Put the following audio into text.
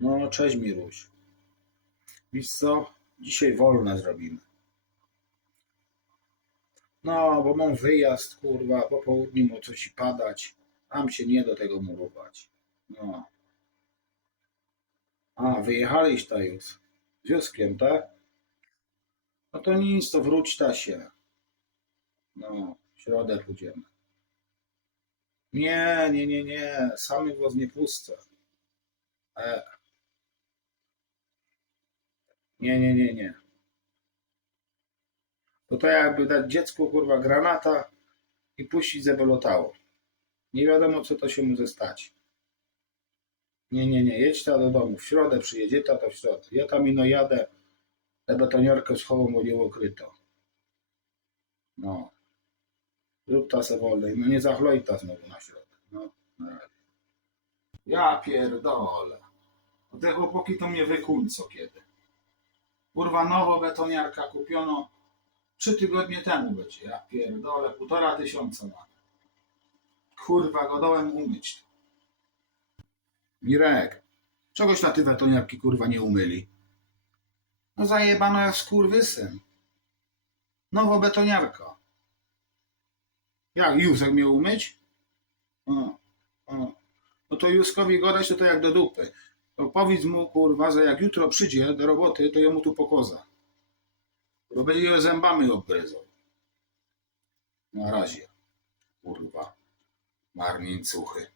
No, cześć Miruś. Wiesz co? Dzisiaj wolne zrobimy. No, bo mam wyjazd, kurwa, po południu mu coś padać. Tam się nie do tego murować. No. A, wyjechaliś ta już. Z Józkiem, tak? No to nic, to wróć ta się. No, w środę pójdziemy. Nie, nie, nie, nie. Samy woz nie puszczę. E. Nie, nie, nie, nie. To to jakby dać dziecku kurwa granata i puścić żeby lotało. Nie wiadomo co to się może stać. Nie, nie, nie, jedź ta do domu. W środę przyjedzie ta to w środę. Ja tam ino jadę. Tę betoniarkę schowam, bo nie ukryto. No. Rób ta se wolnej. No nie zachloj ta znowu na środę. No, na razie. Ja pierdolę. Te chłopaki to mnie wykulco kiedy. Kurwa nowo betoniarka kupiono trzy tygodnie temu będzie. Ja pierdolę, półtora tysiąca ma. Kurwa, go dołem umyć. Mirek, czegoś na ty betoniarki kurwa nie umyli? No zajebano jak skurwysyn. Nowo betoniarka. Jak Józek miał umyć? O, o. No to Józkowi godać to, to jak do dupy. To powiedz mu, kurwa, że jak jutro przyjdzie do roboty, to jemu tu pokoza. Bo będzie je zębami obgryzał. Na razie. Kurwa. Marmińcuchy.